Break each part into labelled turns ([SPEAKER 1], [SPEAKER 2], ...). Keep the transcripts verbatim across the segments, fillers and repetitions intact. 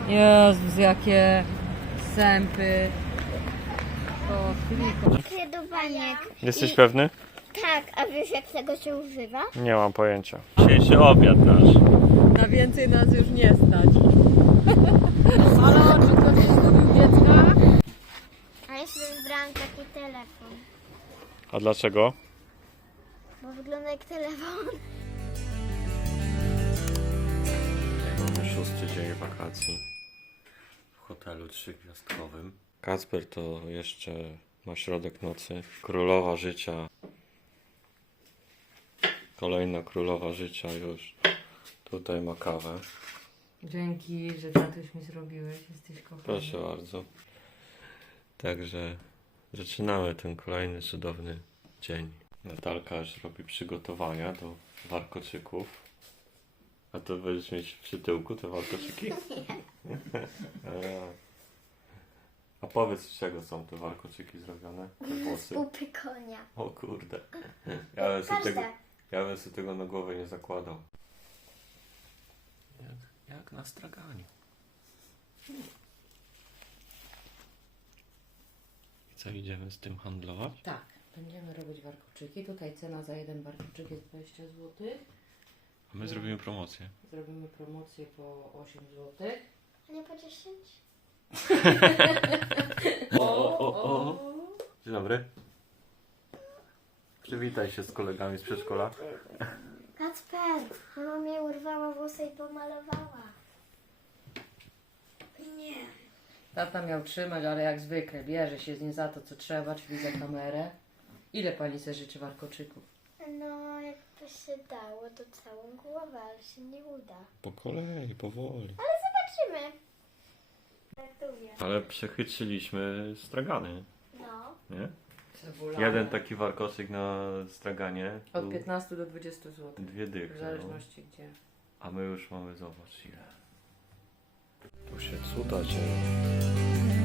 [SPEAKER 1] Jezus, jakie sępy. O, chwilkę.
[SPEAKER 2] Kredowanie.
[SPEAKER 3] Jesteś
[SPEAKER 2] I-
[SPEAKER 3] pewny?
[SPEAKER 2] Tak, a wiesz jak tego się używa?
[SPEAKER 3] Nie mam pojęcia. Dzisiejszy obiad nasz.
[SPEAKER 1] Na więcej nas już nie stać. Halo, czy ktoś zgubił dziecka?
[SPEAKER 2] A ja sobie wybrałam taki telefon,
[SPEAKER 3] A dlaczego?
[SPEAKER 2] bo wygląda jak telefon.
[SPEAKER 3] Mamy szósty dzień wakacji w hotelu trzygwiazdkowym. Kacper to jeszcze ma środek nocy. Królowa życia. Kolejna królowa życia już. Tutaj ma kawę.
[SPEAKER 1] Dzięki, że tatuś mi zrobiłeś. Jesteś kochany.
[SPEAKER 3] Proszę bardzo. Także zaczynamy ten kolejny cudowny dzień. Natalka już robi przygotowania do warkoczyków. A to będziesz mieć przy tyłku te warkoczyki? A powiedz, z czego są te warkoczyki zrobione? Te
[SPEAKER 2] Z
[SPEAKER 3] włosy?
[SPEAKER 2] pupy konia.
[SPEAKER 3] O kurde. Ja bym sobie tego,
[SPEAKER 2] Każde.
[SPEAKER 3] ja bym sobie tego na głowę nie zakładał. Jak, jak na straganiu. I co, idziemy z tym handlować?
[SPEAKER 1] Tak, będziemy robić warkoczyki. Tutaj cena za jeden warkoczyk jest dwadzieścia złotych.
[SPEAKER 3] A my zrobimy promocję.
[SPEAKER 1] Zrobimy promocję po osiem złotych.
[SPEAKER 2] A nie po dziesięć?
[SPEAKER 3] O, o, o. Dzień dobry. Przywitaj się z kolegami z przedszkola.
[SPEAKER 2] Kacper, mama mnie urwała włosy i pomalowała. Nie.
[SPEAKER 1] Tata miał trzymać, ale jak zwykle bierze się z nim za to, co trzeba, czyli za kamerę. Ile pani sobie życzy warkoczyków?
[SPEAKER 2] No, jakby się dało, to całą głowę, ale się nie uda.
[SPEAKER 3] Po kolei, powoli.
[SPEAKER 2] Zobaczymy. Żartuję.
[SPEAKER 3] Ale przechytrzyliśmy stragany,
[SPEAKER 2] No.
[SPEAKER 3] nie?
[SPEAKER 1] Cebula.
[SPEAKER 3] Jeden taki warkoczyk na straganie.
[SPEAKER 1] Od
[SPEAKER 3] był
[SPEAKER 1] piętnastu do dwudziestu złotych.
[SPEAKER 3] Dwie
[SPEAKER 1] W
[SPEAKER 3] dychy. No.
[SPEAKER 1] zależności gdzie.
[SPEAKER 3] A my już mamy, zobacz ile. Tu się cuda dzieje.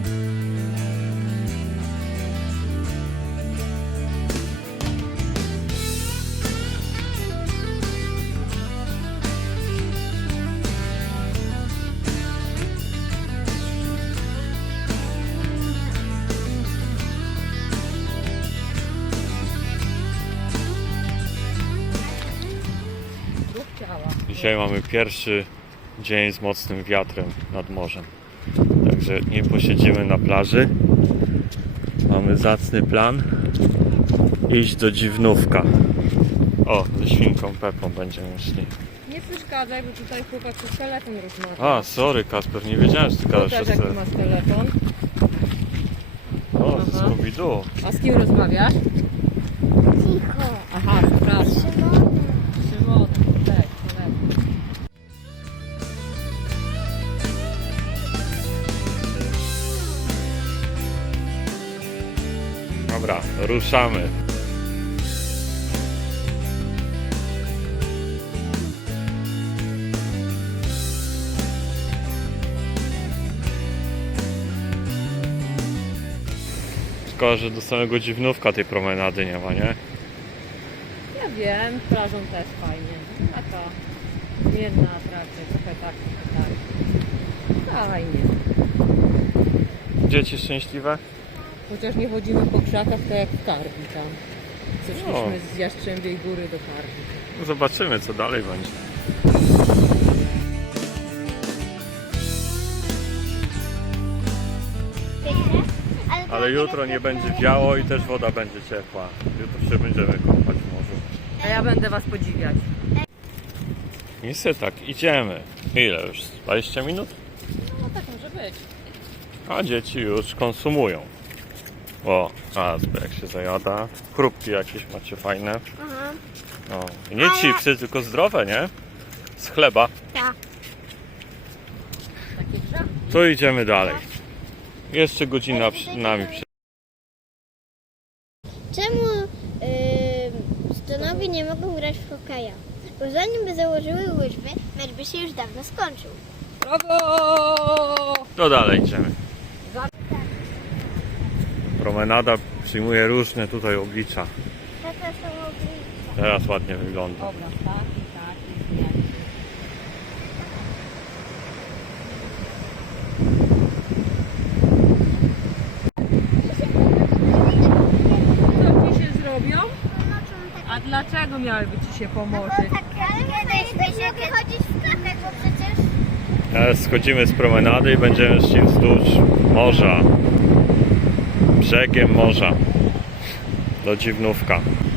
[SPEAKER 1] Ruch ciała.
[SPEAKER 3] Dzisiaj mamy pierwszy dzień z mocnym wiatrem nad morzem. Także nie posiedzimy na plaży. Mamy zacny plan. Iść do Dziwnówka. O, ze świnką Pepą będziemy szli.
[SPEAKER 1] Nie przeszkadzaj, bo tutaj chłopak przez telefon rozmawia.
[SPEAKER 3] A, sorry Kasper, nie wiedziałem, że ty
[SPEAKER 1] To
[SPEAKER 3] gadasz
[SPEAKER 1] też
[SPEAKER 3] przez
[SPEAKER 1] jaki
[SPEAKER 3] te...
[SPEAKER 1] masz telefon.
[SPEAKER 3] O, ze
[SPEAKER 1] Aha.
[SPEAKER 3] Scooby-Doo.
[SPEAKER 1] A z kim rozmawiasz?
[SPEAKER 2] Cicho.
[SPEAKER 1] Aha, przepraszam.
[SPEAKER 2] Szymon.
[SPEAKER 1] Szymon, tak, telefon.
[SPEAKER 3] Dobra, ruszamy. Szkoda, że do samego Dziwnówka tej promenady nie ma, nie?
[SPEAKER 1] Ja wiem, plażą też fajnie. Taka zmienna atrakcja, trochę tak, trochę tak. Fajnie.
[SPEAKER 3] Dzieci szczęśliwe?
[SPEAKER 1] Chociaż nie chodzimy po krzakach, to jak w Karbi tam. Zeszliśmy
[SPEAKER 3] No.
[SPEAKER 1] z Jastrzębiej Góry do Karbi.
[SPEAKER 3] Zobaczymy, co dalej będzie.
[SPEAKER 2] Piękne? Ale,
[SPEAKER 3] Ale jutro nie będzie wiało i też woda będzie ciepła. Jutro się będziemy kąpać w morzu.
[SPEAKER 1] A ja będę was podziwiać.
[SPEAKER 3] Niestety tak, idziemy. Ile już? dwadzieścia minut?
[SPEAKER 1] No tak może być.
[SPEAKER 3] A dzieci już konsumują. O, a jak się zajada. Chrupki jakieś macie fajne.
[SPEAKER 2] Aha.
[SPEAKER 3] O, i nie chipsy, tylko zdrowe, nie? Z chleba.
[SPEAKER 2] Tak.
[SPEAKER 1] Takie grzach.
[SPEAKER 3] To idziemy dalej. Jeszcze godzina przed nami.
[SPEAKER 2] Czemu yy, stonowie nie mogą grać w hokeja? Bo zanim by założyły łyżwy, mecz by się już dawno skończył.
[SPEAKER 1] Brawo!
[SPEAKER 3] To dalej idziemy. Promenada przyjmuje różne tutaj oblicza.
[SPEAKER 2] Tata są oblicza.
[SPEAKER 3] Teraz ładnie wygląda.
[SPEAKER 1] Obraz, tak i tak i zmieniać. dlaczego miałyby ci się
[SPEAKER 2] No
[SPEAKER 1] pomorzyć?
[SPEAKER 2] bo tak kiedyś mi się mogę chodzić w klapek, bo przecież...
[SPEAKER 3] Teraz schodzimy z promenady i będziemy szli wzdłuż morza. Brzegiem morza. Do Dziwnówka.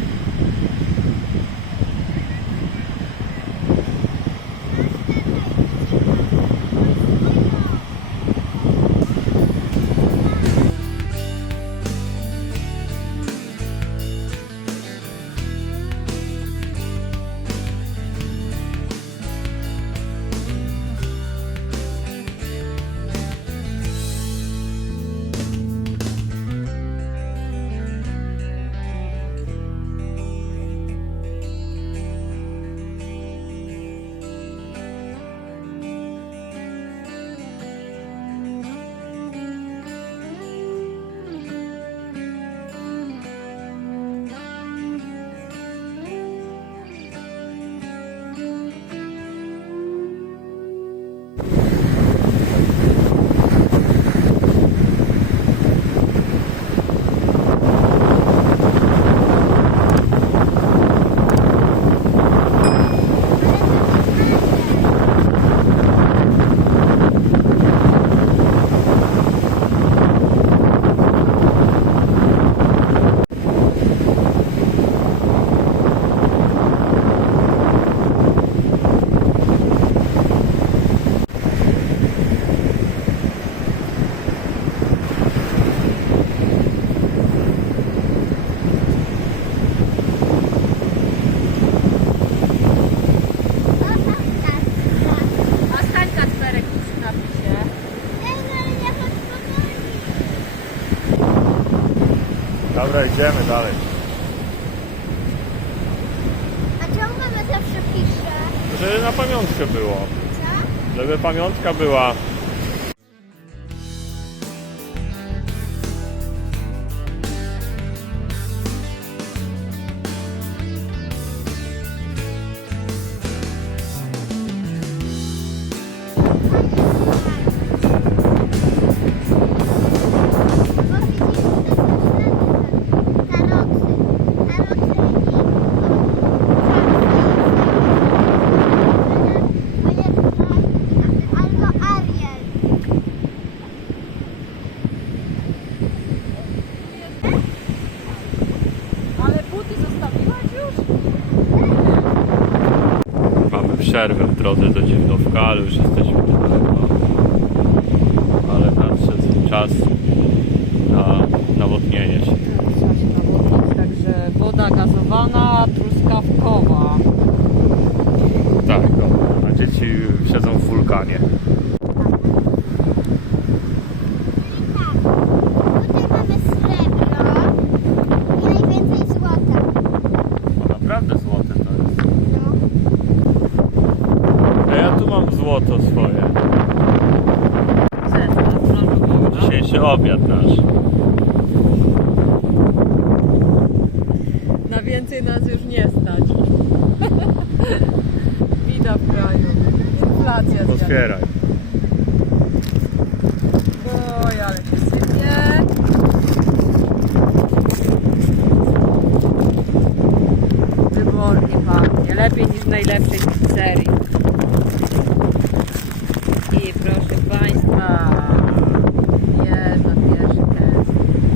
[SPEAKER 1] A stań Kacperek przy napisie.
[SPEAKER 2] Ej, no ale nie chodź powoli.
[SPEAKER 3] Dobra, idziemy dalej.
[SPEAKER 2] A czemu mama zawsze pisze?
[SPEAKER 3] Żeby na pamiątkę było.
[SPEAKER 2] Co?
[SPEAKER 3] Żeby pamiątka była.
[SPEAKER 1] Ale buty zostawiłaś już?
[SPEAKER 3] Mamy przerwę w drodze do Dziwnówka, ale już jesteśmy daleko. Ale nadszedł czas na nawodnienie się.
[SPEAKER 1] Trzeba się nawodnić, także woda gazowana, truskawkowa.
[SPEAKER 3] Tak, no. A dzieci siedzą w wulkanie.
[SPEAKER 2] Tutaj mamy srebro i najwięcej złota.
[SPEAKER 3] No naprawdę złote to jest.
[SPEAKER 2] No.
[SPEAKER 3] A ja tu mam złoto swoje.
[SPEAKER 1] Zestaw plażowy.
[SPEAKER 3] Dzisiejszy obiad nasz.
[SPEAKER 1] Na więcej nas już nie stać. Bida w kraju. Inflacja zjada.
[SPEAKER 3] Otwieraj.
[SPEAKER 1] Oj, ale się sypie. Wybornie pachnie. Lepiej niż w najlepszej pizzerii. I proszę Państwa, jest na pierwszy test.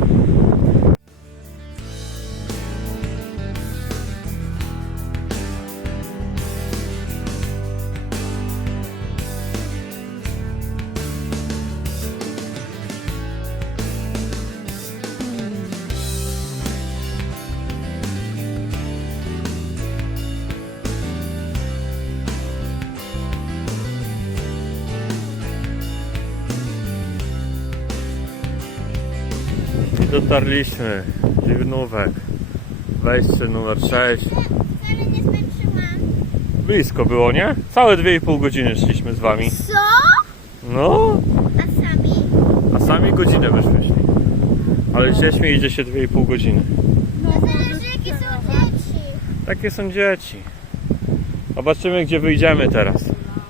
[SPEAKER 3] I dotarliśmy. Dziwnówek. Wejście numer sześć.
[SPEAKER 2] Wcale nie zmęczyłam.
[SPEAKER 3] Blisko było, nie? Całe dwie i pół godziny szliśmy z wami.
[SPEAKER 2] Co?
[SPEAKER 3] No,
[SPEAKER 2] A sami?
[SPEAKER 3] a sami godzinę wyszliśmy. Ale z dziećmi idzie się dwie i pół godziny.
[SPEAKER 2] No zależy jakie są dzieci.
[SPEAKER 3] Takie są dzieci. Zobaczymy, gdzie wyjdziemy teraz.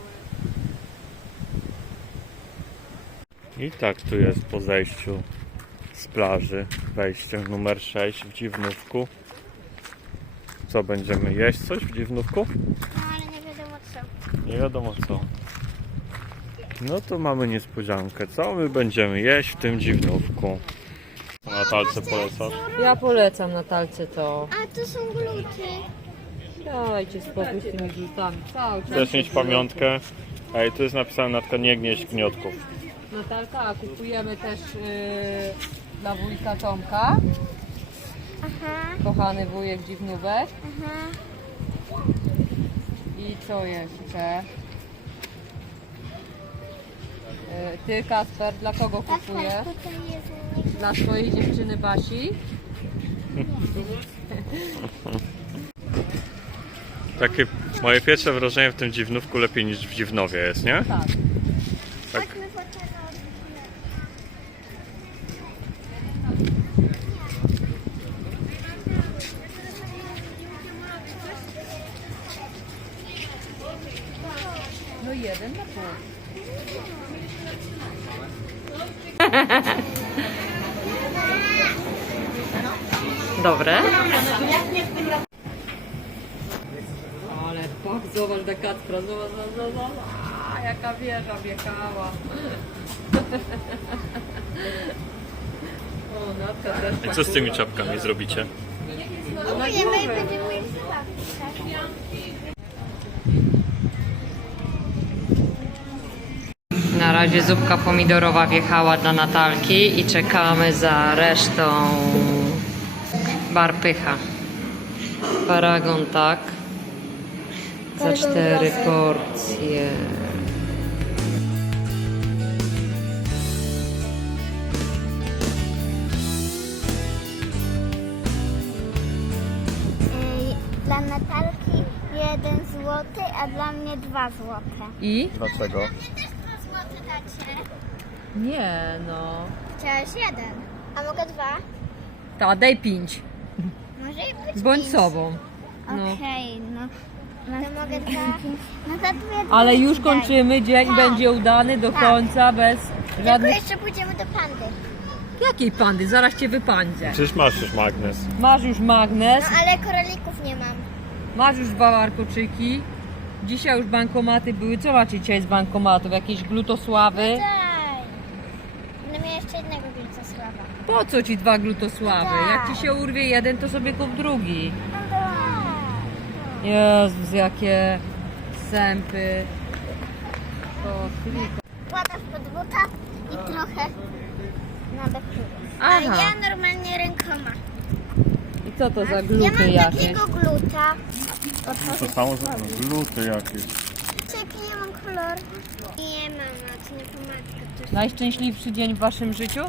[SPEAKER 3] I tak tu jest po zejściu z plaży. Wejście numer sześć w Dziwnówku. Co, będziemy jeść coś w Dziwnówku?
[SPEAKER 2] No ale nie wiadomo co.
[SPEAKER 3] Nie wiadomo co. No to mamy niespodziankę. Co my będziemy jeść w tym Dziwnówku? Natalce polecasz?
[SPEAKER 1] Ja polecam Natalce to.
[SPEAKER 2] A to są gluty.
[SPEAKER 1] Dajcie spokój z tymi glutami. Cały czas.
[SPEAKER 3] Chcesz mieć pamiątkę? Ej, tu jest napisane na tkanie nie gnieść gniotków.
[SPEAKER 1] Natalka, kupujemy też yy, dla wujka Tomka.
[SPEAKER 2] Aha,
[SPEAKER 1] Kochany wujek Dziwnówek.
[SPEAKER 2] aha.
[SPEAKER 1] I co jeszcze? Yy, Ty, Kasper, dla kogo kupujesz?
[SPEAKER 2] Kasper, tutaj jest
[SPEAKER 1] Dla swojej dziewczyny Basi.
[SPEAKER 3] Takie moje pierwsze wrażenie w tym Dziwnówku lepiej niż w Dziwnowie jest, nie?
[SPEAKER 1] Tak.
[SPEAKER 3] Tak.
[SPEAKER 2] Chodźmy po tego.
[SPEAKER 1] No jeden na pół. Dobre. Ale pak, zobacz na Kacpra, zobacz, zobacz, zobacz. A, jaka wieża wjechała. O, Natka też
[SPEAKER 3] I co z tymi czapkami zrobicie?
[SPEAKER 2] Kupujemy i będziemy mieli sławki.
[SPEAKER 1] Na razie zupka pomidorowa wjechała dla Natalki i czekamy za resztą barpycha. Paragon, tak. Za cztery porcje.
[SPEAKER 2] Ej, Dla Natalki jeden złoty, a dla mnie dwa złote.
[SPEAKER 1] I?
[SPEAKER 3] Dlaczego?
[SPEAKER 2] Mnie też dwa złote dacie.
[SPEAKER 1] Nie, no.
[SPEAKER 2] Chciałeś jeden. A mogę dwa?
[SPEAKER 1] Ta, daj pięć.
[SPEAKER 2] Może i być
[SPEAKER 1] Bądź
[SPEAKER 2] pięć.
[SPEAKER 1] sobą. No.
[SPEAKER 2] Okej, no. To mogę dwa. No to dwie
[SPEAKER 1] Ale
[SPEAKER 2] dwie
[SPEAKER 1] już
[SPEAKER 2] daj.
[SPEAKER 1] kończymy, dzień
[SPEAKER 2] Tak.
[SPEAKER 1] będzie udany do
[SPEAKER 2] Tak.
[SPEAKER 1] końca, bez
[SPEAKER 2] Tylko
[SPEAKER 1] żadnych...
[SPEAKER 2] jeszcze pójdziemy do pandy.
[SPEAKER 1] Jakiej pandy? Zaraz cię wypandzę.
[SPEAKER 3] Przecież masz już magnes.
[SPEAKER 1] Masz już magnes,
[SPEAKER 2] No ale koralików nie mam.
[SPEAKER 1] masz już dwa warkoczyki. Dzisiaj już bankomaty były. Co macie dzisiaj z bankomatów? Jakieś glutosławy?
[SPEAKER 2] Daj. Będę miała jeszcze jednego Wilcosława.
[SPEAKER 1] Po co ci dwa glutosławy?
[SPEAKER 2] Tak.
[SPEAKER 1] Jak ci się urwie jeden, to sobie kup drugi.
[SPEAKER 2] No daj.
[SPEAKER 1] Jezus, jakie sępy. O, tylko.
[SPEAKER 2] Kładasz pod buta i trochę nadepnij. A
[SPEAKER 1] Aha.
[SPEAKER 2] ja normalnie rękoma.
[SPEAKER 1] I co to za
[SPEAKER 2] Ja
[SPEAKER 1] gluty
[SPEAKER 2] mam
[SPEAKER 1] jakieś?
[SPEAKER 2] takiego gluta.
[SPEAKER 3] To samo, że gluty jakieś.
[SPEAKER 2] Jaki ja mam kolor? Nie mama, to nie pomaga. To jest...
[SPEAKER 1] Najszczęśliwszy dzień w waszym życiu?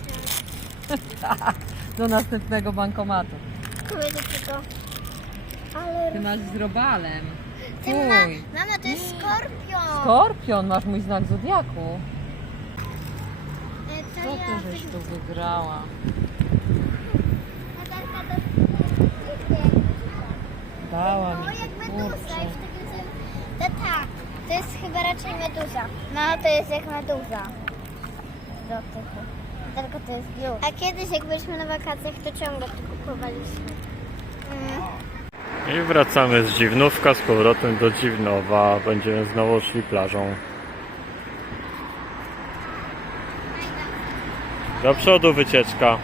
[SPEAKER 1] Do następnego bankomatu.
[SPEAKER 2] Kogo takiego? Ale...
[SPEAKER 1] Ty masz z robalem.
[SPEAKER 2] Ty ma...
[SPEAKER 1] Fuj.
[SPEAKER 2] Mama, to jest skorpion.
[SPEAKER 1] Skorpion, masz mój znak zodiaku.
[SPEAKER 2] E, To
[SPEAKER 1] Co
[SPEAKER 2] ja...
[SPEAKER 1] ty żeś tu wygrała?
[SPEAKER 2] Natalka, to...
[SPEAKER 1] Dała
[SPEAKER 2] No
[SPEAKER 1] mi
[SPEAKER 2] jak
[SPEAKER 1] to,
[SPEAKER 2] meduza.
[SPEAKER 1] kurczę.
[SPEAKER 2] Już takim samym... To tak, to jest chyba raczej meduza. No to jest jak meduza. Do typu. Tylko to jest glut. A kiedyś jak byliśmy na wakacjach, to ciągle to kupowaliśmy. Mm.
[SPEAKER 3] I wracamy z Dziwnówka z powrotem do Dziwnowa. Będziemy znowu szli plażą. Do przodu wycieczka.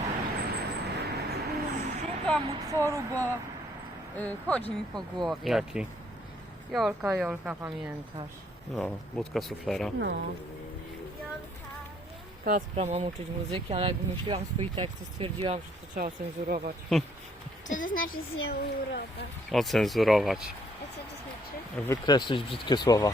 [SPEAKER 1] Szukam utworu, bo y, chodzi mi po głowie.
[SPEAKER 3] Jaki?
[SPEAKER 1] Jolka, Jolka, pamiętasz?
[SPEAKER 3] No, budka suflera.
[SPEAKER 1] No. Kacpra mam uczyć muzyki, ale jak wymyśliłam swój tekst, to stwierdziłam, że to trzeba cenzurować.
[SPEAKER 2] Co to znaczy z nią uroda?
[SPEAKER 3] Ocenzurować.
[SPEAKER 2] A co to znaczy?
[SPEAKER 3] Wykreślić brzydkie słowa.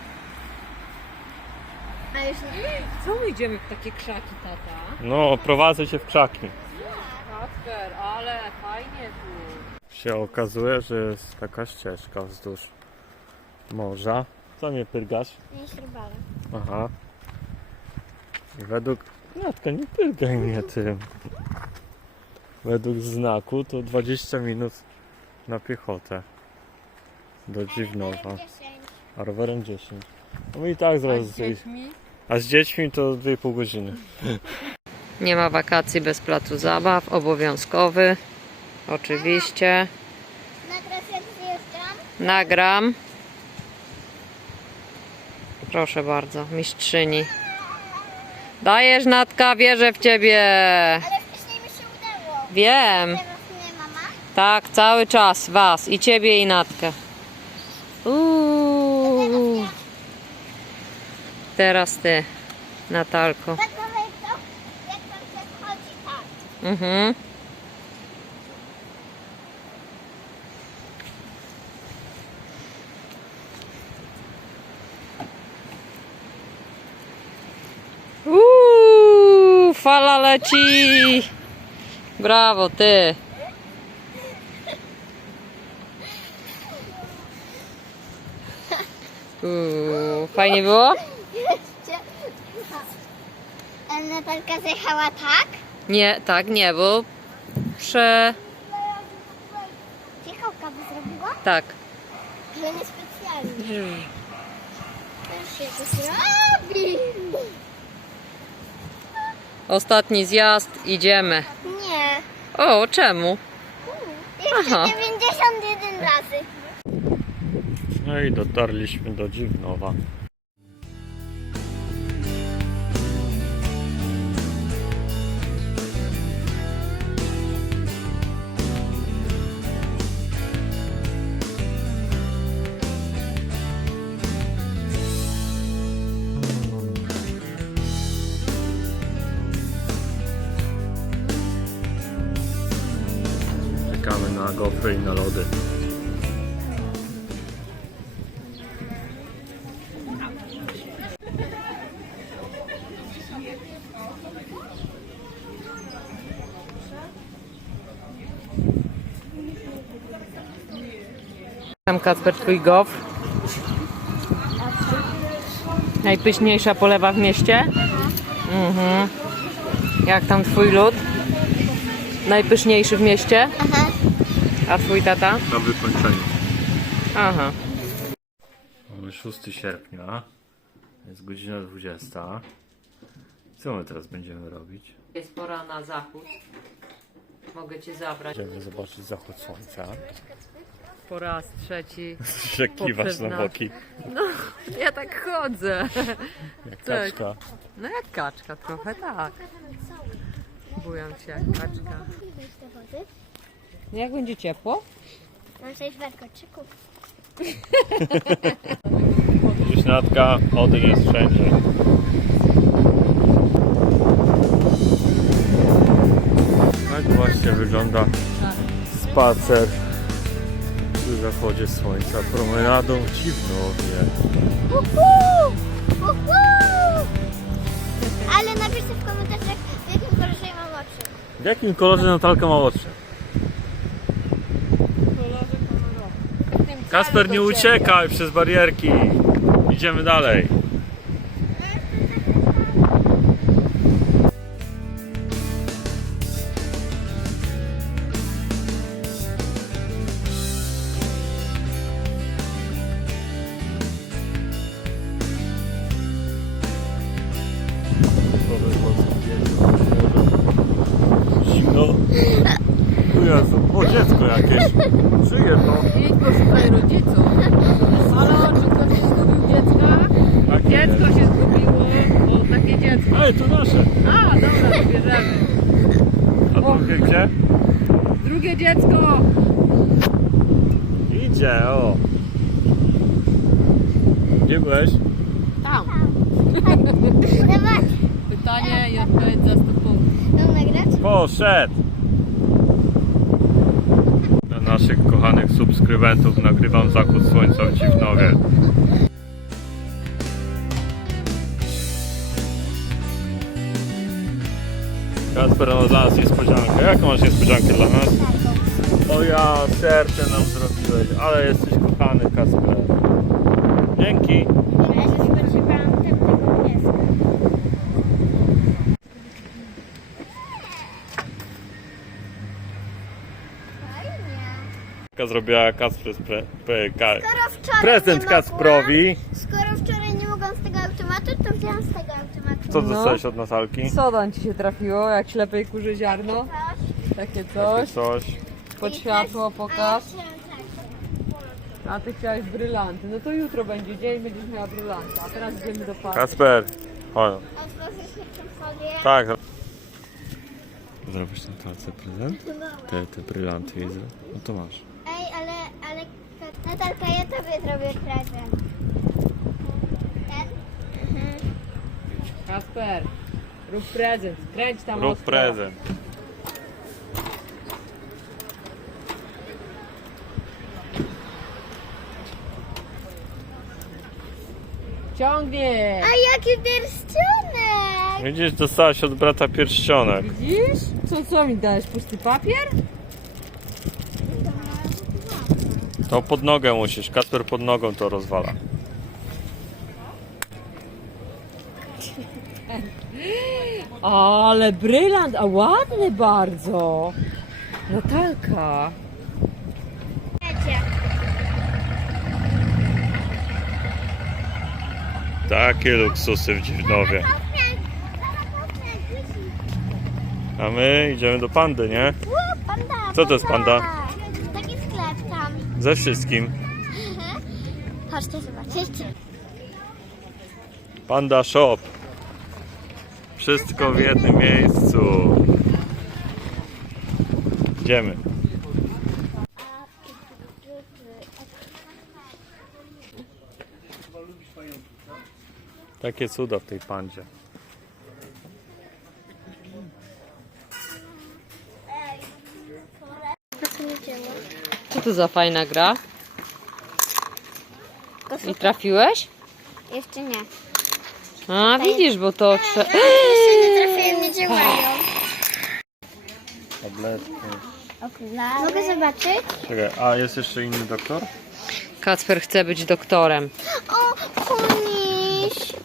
[SPEAKER 2] A już nie?
[SPEAKER 1] Co my idziemy w takie krzaki, tata?
[SPEAKER 3] No, prowadzę cię w krzaki.
[SPEAKER 1] Kacper, ale fajnie tu.
[SPEAKER 3] Się okazuje, że jest taka ścieżka wzdłuż morza. Co mnie pyrgasz?
[SPEAKER 2] Nie śrubale.
[SPEAKER 3] Aha. I według... Natka, nie pyrgaj mnie tym. Według znaku to dwadzieścia minut na piechotę. Do Dziwnowa. A rowerem dziesięć. No my i tak
[SPEAKER 1] A
[SPEAKER 3] zaraz...
[SPEAKER 1] z dziećmi?
[SPEAKER 3] A z dziećmi to dwie i pół godziny.
[SPEAKER 1] Nie ma wakacji bez placu zabaw, obowiązkowy. Oczywiście.
[SPEAKER 2] Nagra
[SPEAKER 1] Nagram. Proszę bardzo, mistrzyni. Dajesz, Natka, wierzę w ciebie.
[SPEAKER 2] Ale wcześniej mi się udało.
[SPEAKER 1] Wiem.
[SPEAKER 2] Teraz mnie mama.
[SPEAKER 1] Tak, cały czas was. I ciebie, i Natkę. Uuu. Teraz ty, Natalko.
[SPEAKER 2] Tak dalej to, jak tam się wchodzi, tak.
[SPEAKER 1] Mhm. Uuu, fala leci. Brawo, ty. Uuu, fajnie było?
[SPEAKER 2] Jeszcze. A Natalka zjechała tak?
[SPEAKER 1] Nie, tak, nie, bo prze...
[SPEAKER 2] Ciechałka by zrobiła?
[SPEAKER 1] tak.
[SPEAKER 2] Ale nie specjalnie. Też się to zrobi.
[SPEAKER 1] Ostatni zjazd, idziemy.
[SPEAKER 2] Nie.
[SPEAKER 1] O, czemu?
[SPEAKER 2] Jeszcze
[SPEAKER 1] Aha.
[SPEAKER 2] dziewięćdziesiąt jeden razy.
[SPEAKER 3] No i dotarliśmy do Dziwnowa. Czekamy na gofry i na lody.
[SPEAKER 1] Tam Kacper, twój gofr. Najpyszniejsza polewa w mieście? Mhm. Jak tam twój lód? Najpyszniejszy w mieście?
[SPEAKER 2] Aha.
[SPEAKER 1] A twój tata?
[SPEAKER 3] Na wykończeniu.
[SPEAKER 1] Aha.
[SPEAKER 3] Mamy szóstego sierpnia. Jest godzina dwudziesta. Co my teraz będziemy robić?
[SPEAKER 1] Jest pora na zachód. Mogę cię zabrać.
[SPEAKER 3] Będziemy zobaczyć zachód słońca.
[SPEAKER 1] Po raz trzeci.
[SPEAKER 3] Jak kiwasz
[SPEAKER 1] Poprzez
[SPEAKER 3] na
[SPEAKER 1] nas.
[SPEAKER 3] boki.
[SPEAKER 1] No, ja tak chodzę.
[SPEAKER 3] Jak
[SPEAKER 1] Tak.
[SPEAKER 3] kaczka.
[SPEAKER 1] No jak kaczka trochę, tak. Bujam się jak kaczka.
[SPEAKER 2] Weź do wody.
[SPEAKER 1] Jak będzie ciepło?
[SPEAKER 2] Mam sześć warkoczyków.
[SPEAKER 3] Wieśniatka, ody jest wszędzie. Tak właśnie wygląda spacer przy zachodzie słońca promenadą w Dziwnowie.
[SPEAKER 2] Uhu! Uhu! Ale napiszcie w komentarzach, w jakim kolorze ja mam oczy.
[SPEAKER 3] W jakim kolorze Natalka ma oczy? Kasper, nie uciekaj przez barierki. Idziemy dalej. Zimno. O Jezu, o dziecko jakieś. Żyje to.
[SPEAKER 1] Idź poszukaj rodziców. Halo, czy ktoś się zgubił dziecka?
[SPEAKER 3] Takie
[SPEAKER 1] Dziecko
[SPEAKER 3] jest.
[SPEAKER 1] się zgubiło. O, takie dziecko.
[SPEAKER 3] Ej, to nasze.
[SPEAKER 1] A, dobra, bierzemy.
[SPEAKER 3] A drugie gdzie?
[SPEAKER 1] Drugie dziecko.
[SPEAKER 3] Idzie, o. Gdzie byłeś?
[SPEAKER 1] Tam.
[SPEAKER 2] Zobacz,
[SPEAKER 1] Pytanie i odpowiedź za sto punktów.
[SPEAKER 2] mam nagrać?
[SPEAKER 3] Poszedł. Dla naszych kochanych subskrybentów nagrywam zachód słońca w Dziwnowie. Kasper ma dla nas niespodziankę. Jaką masz niespodziankę dla nas? O ja, serce nam zrobiłeś, ale jesteś kochany, Kasper. Dzięki.
[SPEAKER 2] Ja się spodziewałam tego pieska. Fajnie.
[SPEAKER 3] Jaka zrobiła Kasper pre, pre, ka,
[SPEAKER 2] Skoro wczoraj
[SPEAKER 3] prezent
[SPEAKER 2] nie
[SPEAKER 3] Kasprowi.
[SPEAKER 2] mogłam- Skoro wczoraj nie mogłam z tego automatu, to wziąłam z tego automatu.
[SPEAKER 3] Co
[SPEAKER 1] No.
[SPEAKER 3] dostałeś od Natalki?
[SPEAKER 1] Sodan ci się trafiło, jak ślepej kurzy ziarno.
[SPEAKER 2] Coś.
[SPEAKER 1] Takie
[SPEAKER 3] Takie
[SPEAKER 1] coś.
[SPEAKER 3] coś.
[SPEAKER 1] Pod światło pokaż.
[SPEAKER 2] A ja chciałam tak.
[SPEAKER 1] A ty chciałeś brylanty. No to jutro będzie dzień, będziesz miała brylanty. A teraz idziemy do parku.
[SPEAKER 3] Kacper, chodź.
[SPEAKER 2] Otworzysz jeszcze folię?
[SPEAKER 3] Tak. Zrobisz ten talce prezent? Te, te brylanty widzę. No to masz.
[SPEAKER 2] Ej, ale, ale Natalka, ja tobie zrobię prezent. Ten? Mhm.
[SPEAKER 1] Kasper, rób prezent. Kręć tam
[SPEAKER 3] Rób
[SPEAKER 1] ostro.
[SPEAKER 3] prezent.
[SPEAKER 1] Ciągnie!
[SPEAKER 2] A jaki pierścionek!
[SPEAKER 3] Widzisz, dostałaś od brata pierścionek.
[SPEAKER 1] Widzisz? Co, co mi dałeś? Pusty papier?
[SPEAKER 3] To pod nogę musisz. Kacper pod nogą to rozwala.
[SPEAKER 1] Ale brylant, a ładny bardzo. Natalka.
[SPEAKER 2] Wiecie,
[SPEAKER 3] Takie luksusy w Dziwnowie. A my idziemy do pandy, nie?
[SPEAKER 2] Ło, panda,
[SPEAKER 3] Co to jest panda?
[SPEAKER 2] Taki sklep tam.
[SPEAKER 3] Ze wszystkim.
[SPEAKER 2] Chodźcie zobaczyć.
[SPEAKER 3] Panda Shop. Wszystko w jednym miejscu. Idziemy. Takie cuda w tej pandzie.
[SPEAKER 1] Co to za fajna gra? I trafiłeś?
[SPEAKER 2] Jeszcze nie.
[SPEAKER 1] A widzisz, bo to trzeba...
[SPEAKER 2] Jeszcze nie trafiłem, nie działają.
[SPEAKER 3] Tabletki.
[SPEAKER 2] Okulary. Mogę zobaczyć?
[SPEAKER 3] Czekaj, a jest jeszcze inny doktor?
[SPEAKER 1] Kacper chce być doktorem.
[SPEAKER 2] O, koniś.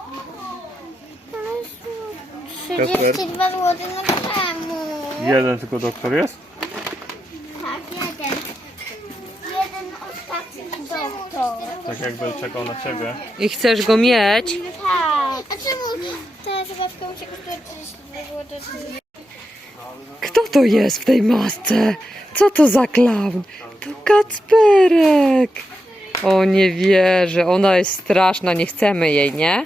[SPEAKER 2] trzydzieści dwa złote na czemu?
[SPEAKER 3] Jeden tylko doktor jest?
[SPEAKER 2] Tak, jeden. Jeden ostatni doktor.
[SPEAKER 3] Tak jakby czekał na ciebie.
[SPEAKER 1] I chcesz go mieć?
[SPEAKER 2] Tak. A czemu ta zabawka musi kosztować trzydzieści dwa złote?
[SPEAKER 1] Kto to jest w tej masce? Co to za klaun? To Kacperek. O, nie wierzę. Ona jest straszna. Nie chcemy jej, nie?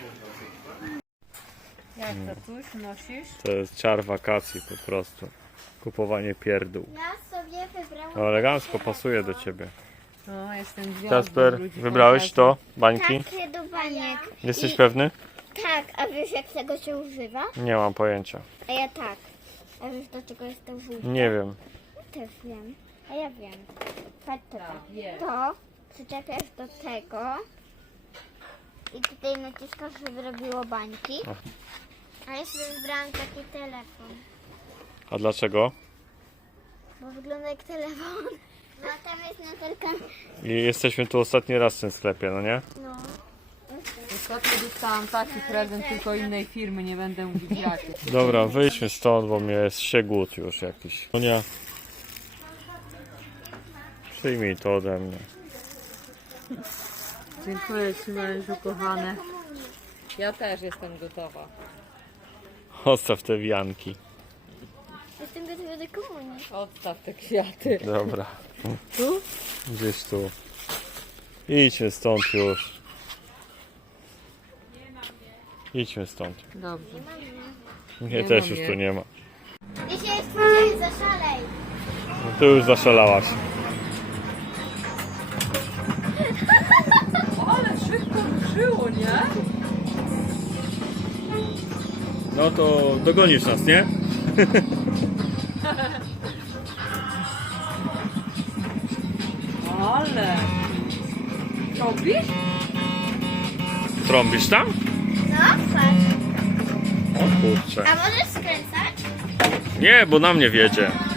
[SPEAKER 1] Jak to coś nosisz?
[SPEAKER 3] To jest czar wakacji po prostu. Kupowanie pierdół.
[SPEAKER 2] Ja sobie wybrałam.
[SPEAKER 3] No, elegancko pasuje do ciebie.
[SPEAKER 1] O, jestem gwiazdą
[SPEAKER 3] Kasper,
[SPEAKER 1] ludzi
[SPEAKER 3] wybrałeś
[SPEAKER 1] fantazji.
[SPEAKER 3] to? Bańki?
[SPEAKER 2] Takie do baniek.
[SPEAKER 3] Jesteś
[SPEAKER 2] I-
[SPEAKER 3] pewny?
[SPEAKER 2] Tak, a wiesz jak tego się używa?
[SPEAKER 3] Nie mam pojęcia.
[SPEAKER 2] A ja tak. A wiesz do czego jest to użyte?
[SPEAKER 3] Nie wiem.
[SPEAKER 2] Też wiem. A ja wiem. Patrz to.
[SPEAKER 1] Tak, jest.
[SPEAKER 2] To przyczepiasz do tego i tutaj naciskasz, żeby robiło bańki.
[SPEAKER 3] Ach.
[SPEAKER 2] A ja sobie wybrałam taki telefon,
[SPEAKER 3] A dlaczego?
[SPEAKER 2] bo wygląda jak telefon. No a tam jest Natalka.
[SPEAKER 3] I jesteśmy tu ostatni raz w tym sklepie, no nie?
[SPEAKER 2] No.
[SPEAKER 1] Ostatnio dostałam taki prezent, tylko innej firmy, nie będę mówić jakie.
[SPEAKER 3] Dobra, wyjdźmy stąd, bo mnie jest się głód już jakiś. No nie. Przyjmij to ode mnie.
[SPEAKER 1] Dziękuję Ci, mężu kochane. Ja też jestem gotowa.
[SPEAKER 3] Odstaw te wianki.
[SPEAKER 2] Jestem gotowa do komunii.
[SPEAKER 1] Odstaw te kwiaty.
[SPEAKER 3] Dobra.
[SPEAKER 1] Tu?
[SPEAKER 3] Gdzieś tu. Idźmy stąd już. Idźmy stąd.
[SPEAKER 1] Dobrze.
[SPEAKER 3] Mnie
[SPEAKER 1] Nie
[SPEAKER 3] też
[SPEAKER 1] ma
[SPEAKER 3] już
[SPEAKER 1] mnie.
[SPEAKER 3] tu nie ma.
[SPEAKER 2] Dzisiaj jest twój dzień, zaszalej.
[SPEAKER 3] No ty już zaszalałaś.
[SPEAKER 1] Ale szybko ruszyło, nie?
[SPEAKER 3] No to dogonisz nas, nie?
[SPEAKER 1] Ale... Robisz?
[SPEAKER 3] Trąbisz tam?
[SPEAKER 2] No, patrz.
[SPEAKER 3] O kurczę.
[SPEAKER 2] A możesz skręcać?
[SPEAKER 3] Nie, bo na mnie wiedzie.